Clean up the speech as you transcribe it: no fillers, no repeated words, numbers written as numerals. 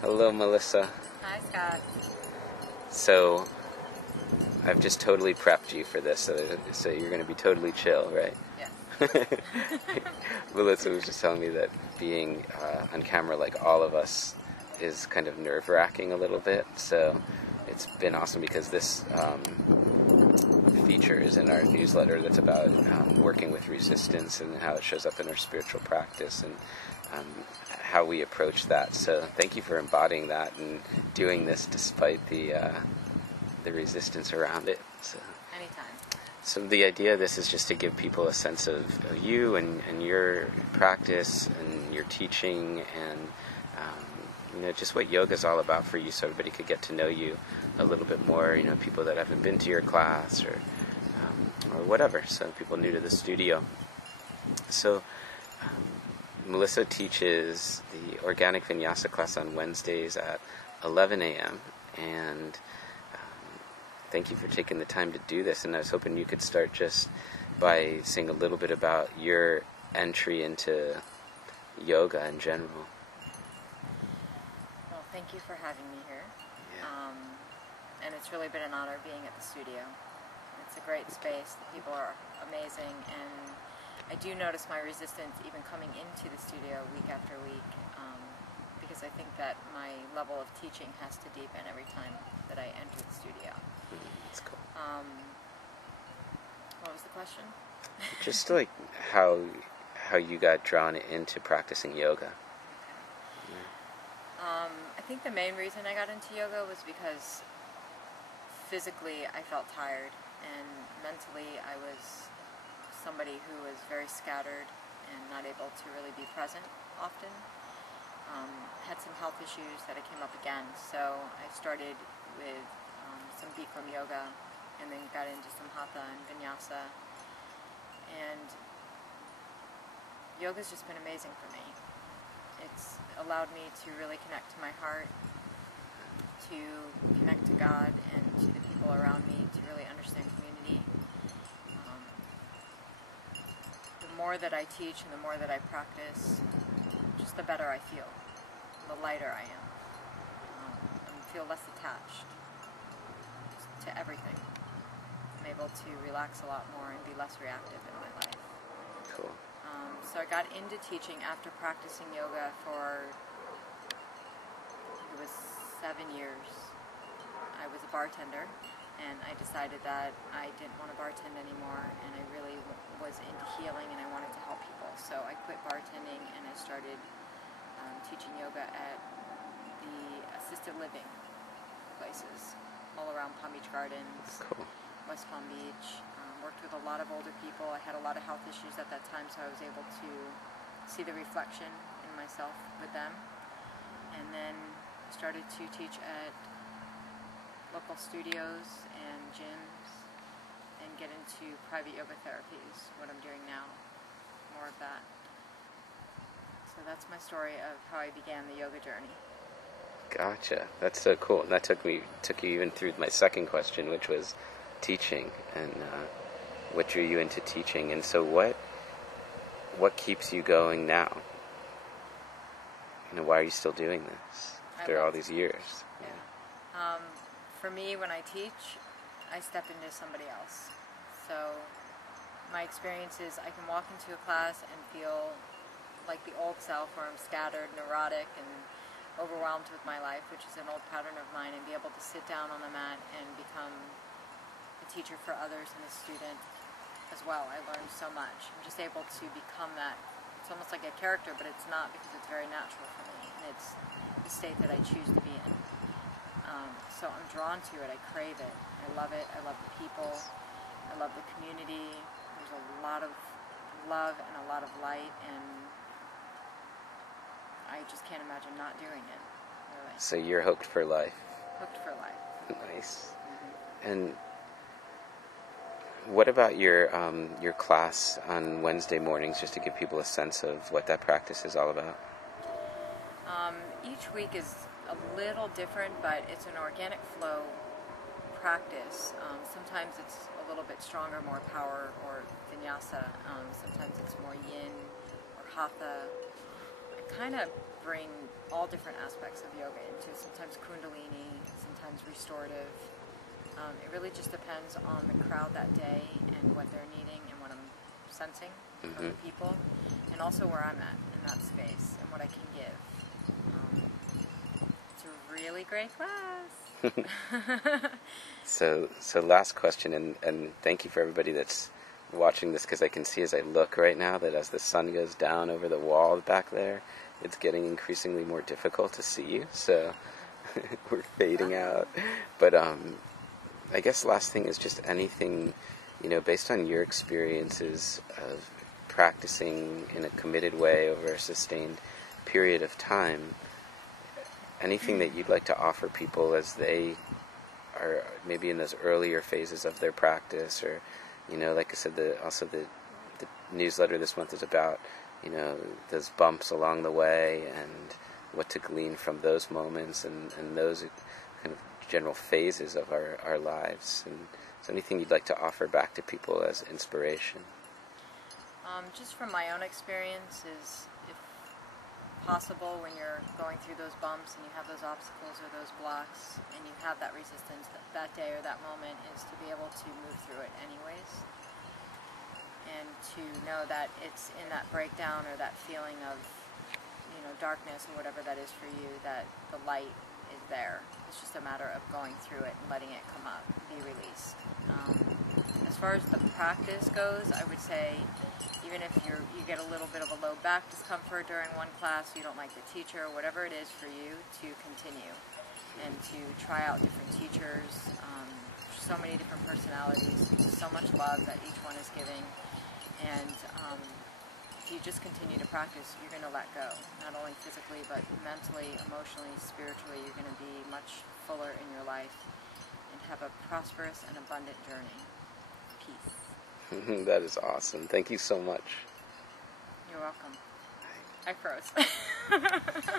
Hello, Melissa. Hi, Scott. So, I've just totally prepped you for this, so you're going to be totally chill, right? Yes. Melissa was just telling me that being on camera like all of us is kind of nerve-wracking a little bit, so it's been awesome because this features in our newsletter that's about working with resistance and how it shows up in our spiritual practice and how we approach that. So thank you for embodying that and doing this despite the resistance around it. So, Anytime. so the idea of this is just to give people a sense of you and your practice and your teaching and just what yoga is all about for you, so everybody could get to know you a little bit more. People that haven't been to your class or whatever. So people new to the studio. So Melissa teaches the organic vinyasa class on Wednesdays at 11 a.m. and thank you for taking the time to do this. And I was hoping you could start just by saying a little bit about your entry into yoga in general. Well, thank you for having me here. Yeah. And it's really been an honor being at the studio. It's a great space. The people are amazing, and I do notice my resistance even coming into the studio week after week, because I think that my level of teaching has to deepen every time that I enter the studio. That's cool. What was the question? Just like how you got drawn into practicing yoga. I think the main reason I got into yoga was because physically I felt tired, and mentally I was somebody who was very scattered and not able to really be present often. Had some health issues that I came up again, so I started with some Bikram yoga and then got into some Hatha and Vinyasa, and yoga's just been amazing for me. It's allowed me to really connect to my heart, to connect to God and to the people around me, to really understand community. The more that I teach and the more that I practice, just the better I feel, the lighter I am. I feel less attached to everything. I'm able to relax a lot more and be less reactive in my life. Cool. So I got into teaching after practicing yoga for, it was 7 years. I was a bartender, and I decided that I didn't want to bartend anymore, and I really was into healing and I wanted to help people. So I quit bartending and I started teaching yoga at the assisted living places all around Palm Beach Gardens, Cool. West Palm Beach. Worked with a lot of older people. I had a lot of health issues at that time, so I was able to see the reflection in myself with them. And then started to teach at local studios and gyms and get into private yoga therapies, what I'm doing now, more of that. So that's my story of how I began the yoga journey. Gotcha. That's so cool. And that took you even through my second question, which was teaching and what drew you into teaching. And so what keeps you going now? Why are you still doing this after all these years? Yeah. For me, when I teach, I step into somebody else. So my experience is I can walk into a class and feel like the old self, where I'm scattered, neurotic, and overwhelmed with my life, which is an old pattern of mine, and be able to sit down on the mat and become a teacher for others and a student as well. I learned so much. I'm just able to become that. It's almost like a character, but it's not, because it's very natural for me, and it's the state that I choose to be in. So I'm drawn to it. I crave it. I love it. I love the people. I love the community. There's a lot of love and a lot of light, and I just can't imagine not doing it, really. So you're hooked for life. Hooked for life. Nice. Mm-hmm. And what about your class on Wednesday mornings, just to give people a sense of what that practice is all about? Each week is a little different, but it's an organic flow practice. Sometimes it's a little bit stronger, more power, or vinyasa. Sometimes it's more yin or hatha. I kind of bring all different aspects of yoga into it. Sometimes kundalini, sometimes restorative. It really just depends on the crowd that day and what they're needing and what I'm sensing from the people, and also where I'm at in that space and what I can give. It's a really great class. So last question, and thank you for everybody that's watching this, because I can see as I look right now that as the sun goes down over the wall back there, it's getting increasingly more difficult to see you, so we're fading out. But I guess last thing is just anything, based on your experiences of practicing in a committed way over a sustained period of time, anything that you'd like to offer people as they are maybe in those earlier phases of their practice, or, like I said, the newsletter this month is about, those bumps along the way and what to glean from those moments and those kind of general phases of our lives. And is there anything you'd like to offer back to people as inspiration? Just from my own experience is, if possible, when you're going through those bumps and you have those obstacles or those blocks and you have that resistance that day or that moment, is to be able to move through it anyways, and to know that it's in that breakdown or that feeling of darkness or whatever that is for you, that the light is there. It's just a matter of going through it and letting it come up, be released. As far as the practice goes, I would say, even if you get a little bit of a low back discomfort during one class, you don't like the teacher, whatever it is for you, to continue and to try out different teachers. So many different personalities, so much love that each one is giving, and if you just continue to practice, you're going to let go, not only physically but mentally, emotionally, spiritually. You're going to be much fuller in your life and have a prosperous and abundant journey. Peace. That is awesome. Thank you so much. You're welcome. I froze.